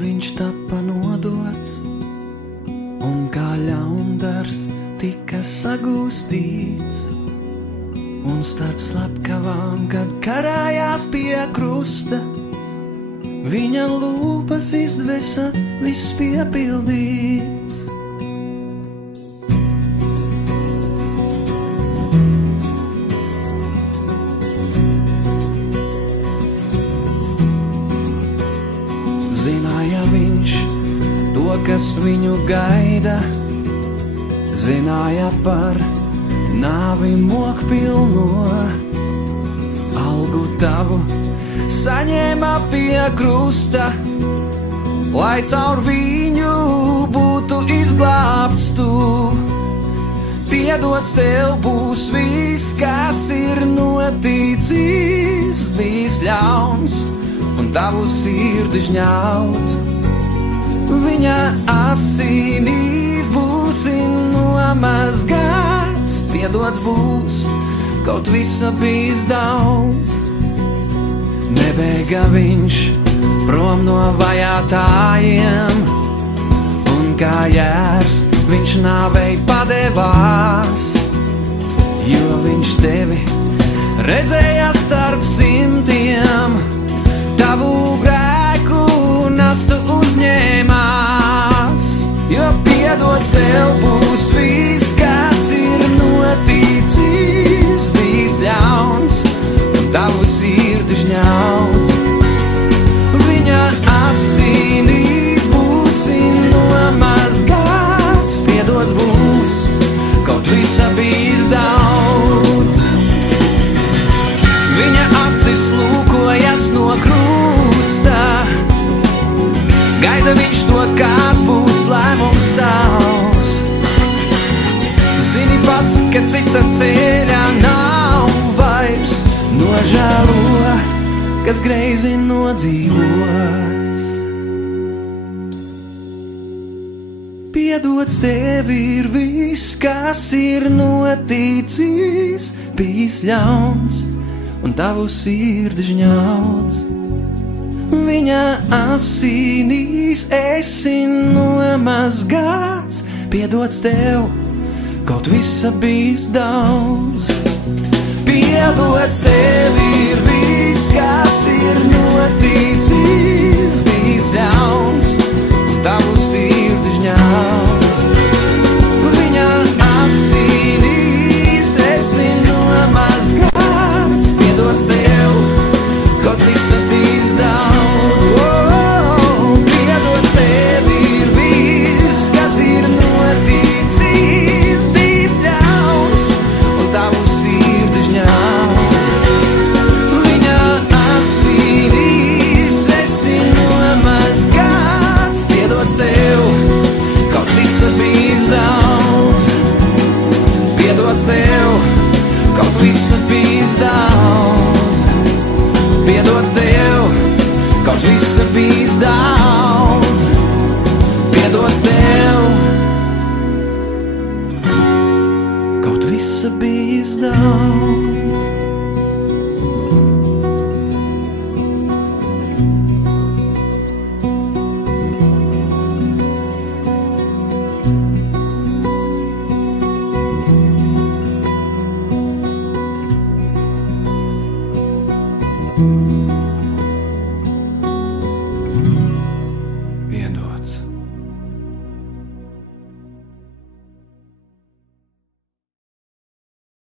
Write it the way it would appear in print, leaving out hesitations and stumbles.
viņš tapa nodots, un kā ļaundars tika sagūstīts, un starp slepkavām, kad karājās pie krusta, viņa lūpas izdvesa viss piepildīts. Zināja viņš to, kas viņu gaida, zināja par nāvi mokpilno, algu tavu saņēma pie krusta, lai caur viņu būtu izglābts tu. Piedots tev būs viss, kas ir noticis, bijis ļauns un tavu sirdi žņauts. Viņa asinīs būsi nomazgāts, piedots būs, kaut visa bijis daudz. Nebēga viņš prom no vajātājiem, un kā jērs viņš nāvei padevās, jo viņš tevi redzēja starp simtiem, tavu grēku nastu uzņēmās, jo piedots tev būs viss, kas ir noticis, bijis ļauns un tavu sirdi žņauts. Viņa asinīs būsi nomazgāts, piedots būs, kaut visa bijis daudz. Viņa acis lūkojas no krusta, gaida viņš to, kāds būs lēmums tavs. Zini pats, ka cita ceļa nav vairs, nožēlo, kas greizi nodzīvots. Piedots tev ir viss, kas ir noticis, bijis ļauns un tavu sirdi žņauts. Viņa asinīs esi nomazgāts, piedots tev, kaut visa bijis daudz. Piedots tev ir viss, kas ir noticis, bijis ļauns un tavu sirdi žņauts. Viņa asinīs esi nomazgāts, piedots tev, kaut visa bijis daudz. Piedots tev ir viss, kas ir noticis, bijis ļauns un tavu sirdi žņauts. Viņa asinīs esi nomazgāts, piedots tev, kaut visa bijis daudz. Piedots tev, kaut visa bijis daudz. Piedots tev, kaut visa bijis daudz. Piedots tev, kaut visa bijis daudz.